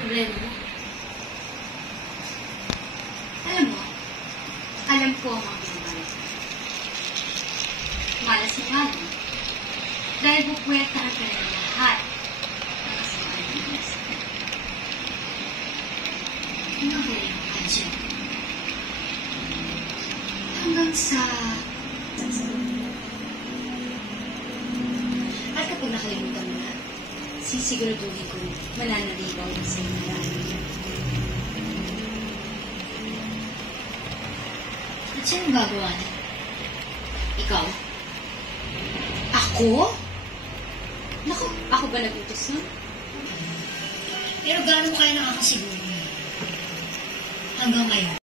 Problema mo? Alam mo, alam ko ang mga pinagawa. Malas mo nga mo. Dahil bupwetahan ka na lahat ng kasamaan ng Diyos. Pinagawa ka dyan. Hanggang sa... At kapag nakalimutan mo na, sisiguraduhin ko mananaligaw na sa iyo marami. At siya ang gagawa na? Ikaw? Ako? Naku, ako ba nagutos nun? Pero gaano kaya nakakasiguro hanggang ngayon?